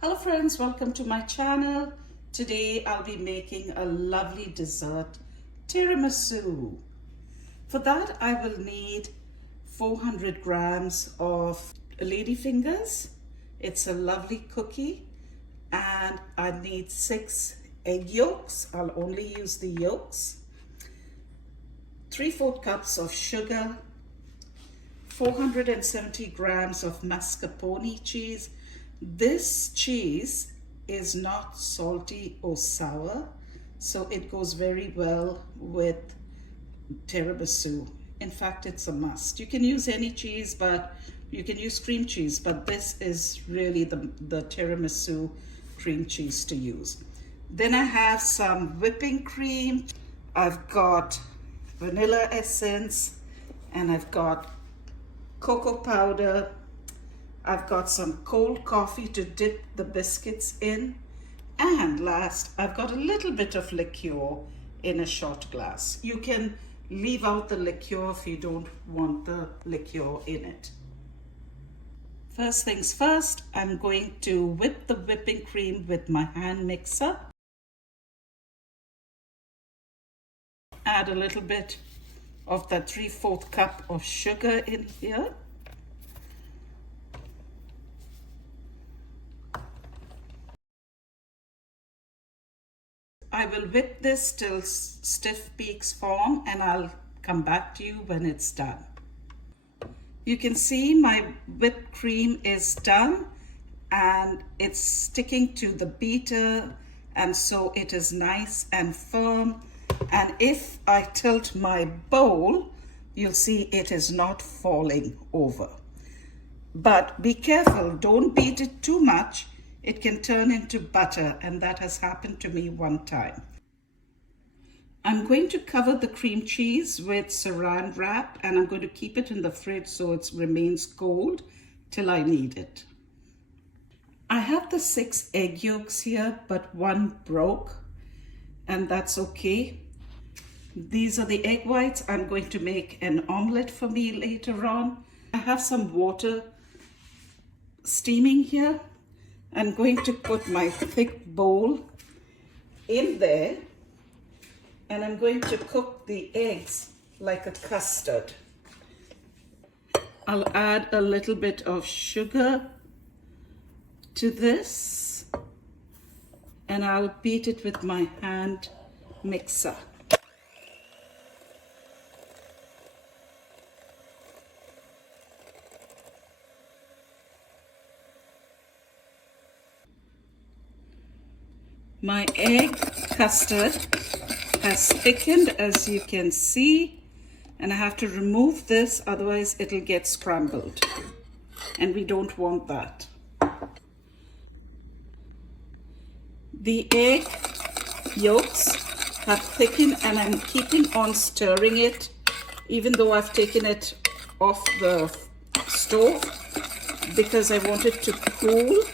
Hello friends, welcome to my channel. Today I'll be making a lovely dessert, tiramisu. For that I will need 400 grams of ladyfingers. It's a lovely cookie, and I need 6 egg yolks. I'll only use the yolks. 3/4 cups of sugar, 470 grams of mascarpone cheese. This cheese is not salty or sour, so it goes very well with tiramisu. In fact, it's a must. You can use any cheese, but you can use cream cheese, but this is really the tiramisu cream cheese to use. Then I have some whipping cream. I've got vanilla essence, and I've got cocoa powder. I've got some cold coffee to dip the biscuits in. And last, I've got a little bit of liqueur in a shot glass. You can leave out the liqueur if you don't want the liqueur in it. First things first, I'm going to whip the whipping cream with my hand mixer. Add a little bit of that 3/4 cup of sugar in here. I will whip this till stiff peaks form, and I'll come back to you when it's done. You can see my whipped cream is done and it's sticking to the beater, and so it is nice and firm. And if I tilt my bowl, you'll see it is not falling over. But be careful, don't beat it too much. It can turn into butter, and that has happened to me one time. I'm going to cover the cream cheese with saran wrap, and I'm going to keep it in the fridge so it remains cold till I need it. I have the 6 egg yolks here, but one broke, and that's okay. These are the egg whites. I'm going to make an omelette for me later on. I have some water steaming here. I'm going to put my thick bowl in there, and I'm going to cook the eggs like a custard. I'll add a little bit of sugar to this, and I'll beat it with my hand mixer. My egg custard has thickened, as you can see, and I have to remove this, otherwise it'll get scrambled, and we don't want that. The egg yolks have thickened, and I'm keeping on stirring it even though I've taken it off the stove, because I want it to cool,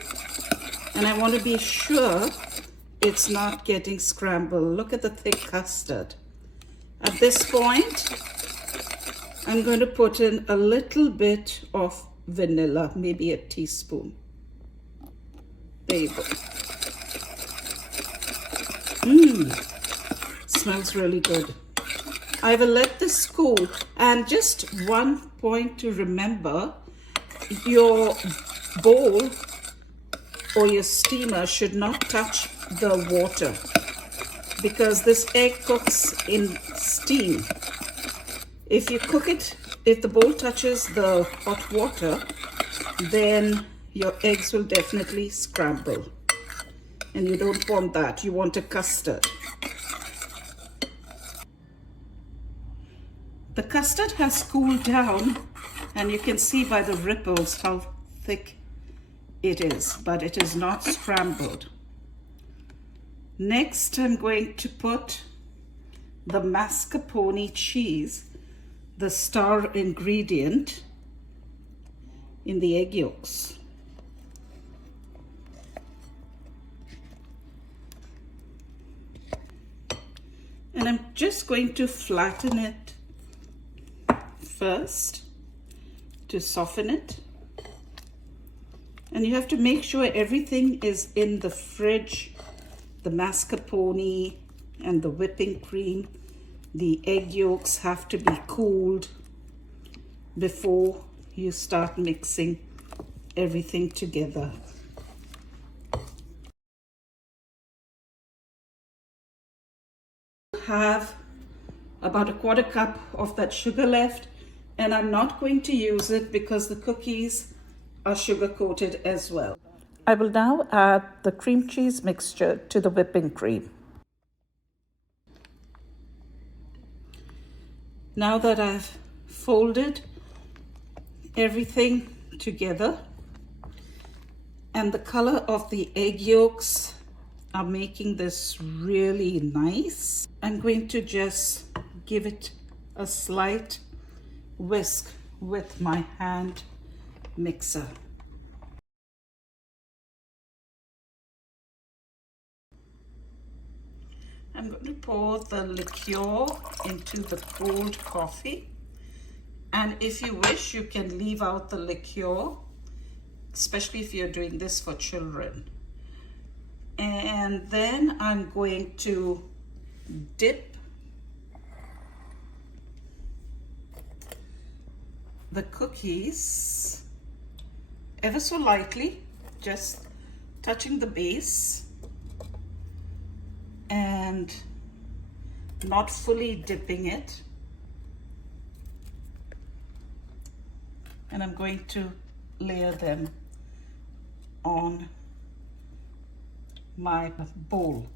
and I want to be sure it's not getting scrambled. Look at the thick custard. At this point, I'm going to put in a little bit of vanilla, maybe a teaspoon. There you go. Smells really good. I will let this cool. And just one point to remember, your bowl or your steamer should not touch the water, because this egg cooks in steam. If you cook it, if the bowl touches the hot water, then your eggs will definitely scramble, and you don't want that. You want a custard. The custard has cooled down, and you can see by the ripples how thick it is, but it is not scrambled. Next, I'm going to put the mascarpone cheese, the star ingredient, in the egg yolks. And I'm just going to flatten it first to soften it. And you have to make sure everything is in the fridge, the mascarpone and the whipping cream. The egg yolks have to be cooled before you start mixing everything together. Have about a quarter cup of that sugar left, and I'm not going to use it because the cookies are sugar coated as well. I will now add the cream cheese mixture to the whipping cream. Now that I've folded everything together and the color of the egg yolks are making this really nice, I'm going to just give it a slight whisk with my hand mixer. I'm going to pour the liqueur into the cold coffee, and if you wish you can leave out the liqueur, especially if you're doing this for children. And then I'm going to dip the cookies ever so lightly, just touching the base and not fully dipping it. And I'm going to layer them on my bowl.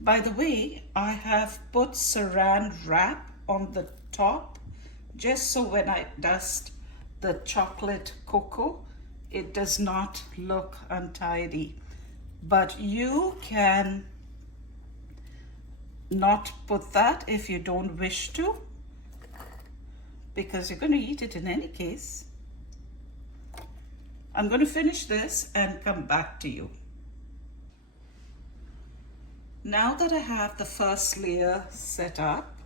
By the way, I have put saran wrap on the top just so when I dust the chocolate cocoa, it does not look untidy. But you can not put that if you don't wish to, because you're going to eat it in any case. I'm going to finish this and come back to you. Now that I have the first layer set up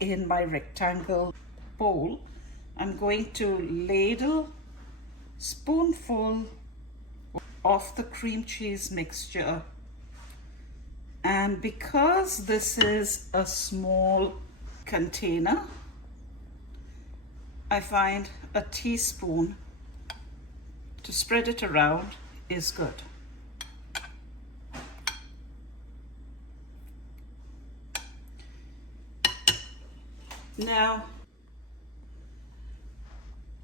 in my rectangle bowl, I'm going to ladle spoonful of the cream cheese mixture. And because this is a small container, I find a teaspoon to spread it around is good. Now,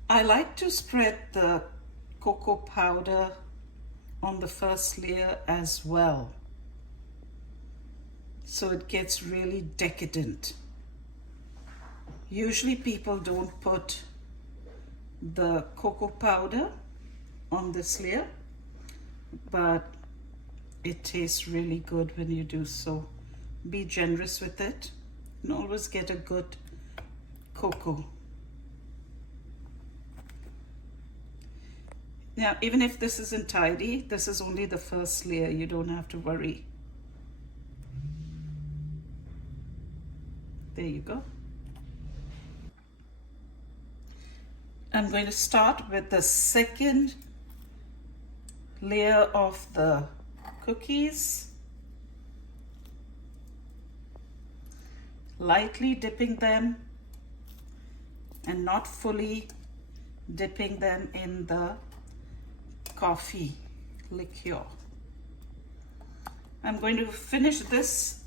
I like to spread the cocoa powder on the first layer as well, so it gets really decadent. Usually people don't put the cocoa powder on this layer, but it tastes really good when you do so. Be generous with it and always get a good cocoa. Now, even if this isn't tidy, this is only the first layer. You don't have to worry. There you go. I'm going to start with the second layer of the cookies, lightly dipping them and not fully dipping them in the coffee liqueur. I'm going to finish this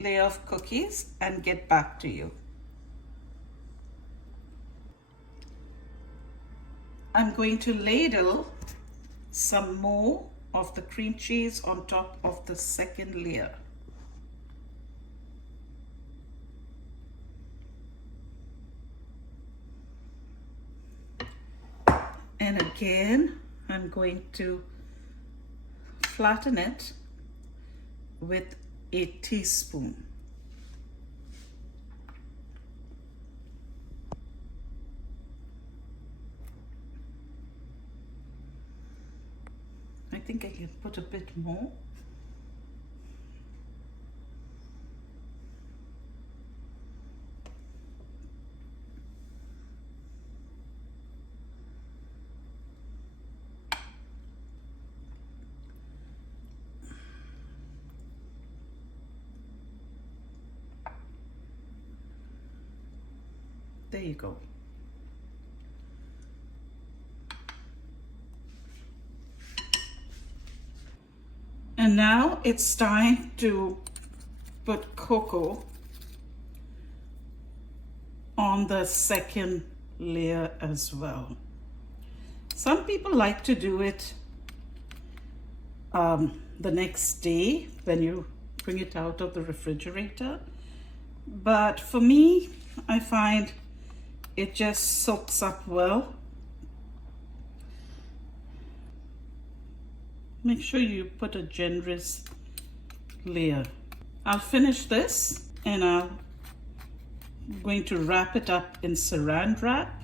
layer of cookies and get back to you. I'm going to ladle some more of the cream cheese on top of the second layer. And again, I'm going to flatten it with a teaspoon. I think I can put a bit more. There you go. And now it's time to put cocoa on the second layer as well. Some people like to do it the next day when you bring it out of the refrigerator. But for me, I find it just soaks up well. Make sure you put a generous layer. I'll finish this and I'm going to wrap it up in saran wrap,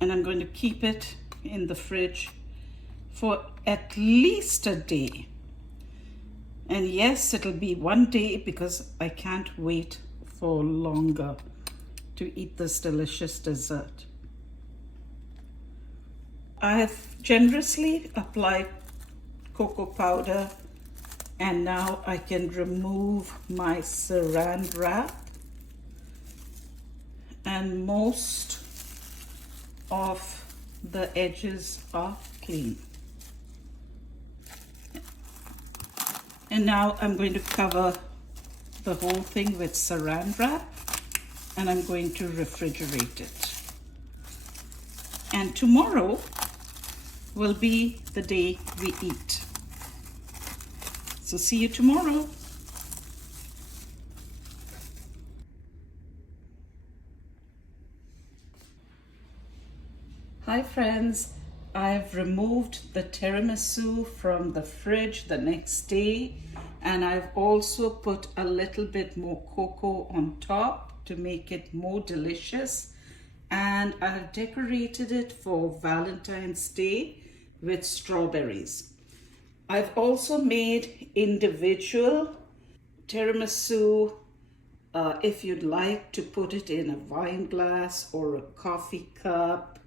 and I'm going to keep it in the fridge for at least a day. And yes, it'll be one day because I can't wait for longer to eat this delicious dessert. I have generously applied cocoa powder, and now I can remove my saran wrap, and most of the edges are clean. And now I'm going to cover the whole thing with saran wrap, and I'm going to refrigerate it. And tomorrow will be the day we eat. So see you tomorrow. Hi friends, I've removed the tiramisu from the fridge the next day, and I've also put a little bit more cocoa on top to make it more delicious, and I've decorated it for Valentine's Day with strawberries. I've also made individual tiramisu if you'd like to put it in a wine glass or a coffee cup,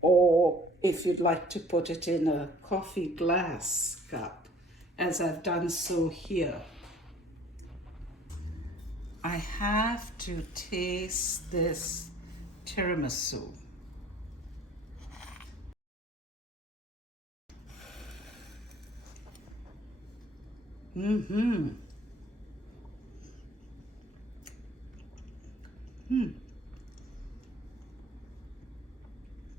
or if you'd like to put it in a coffee glass cup, as I've done so here. I have to taste this tiramisu.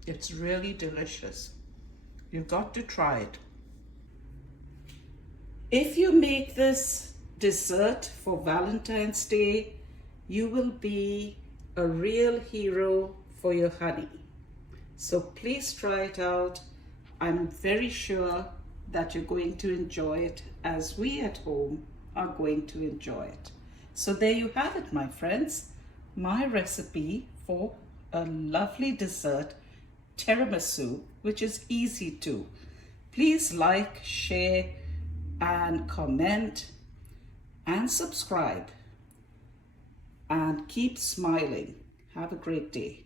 It's really delicious. You've got to try it. If you make this dessert for Valentine's Day, you will be a real hero for your honey. So please try it out. I'm very sure that you're going to enjoy it as we at home are going to enjoy it. So there you have it, my friends. My recipe for a lovely dessert, tiramisu, which is easy too. Please like, share, and comment, and subscribe. And keep smiling. Have a great day.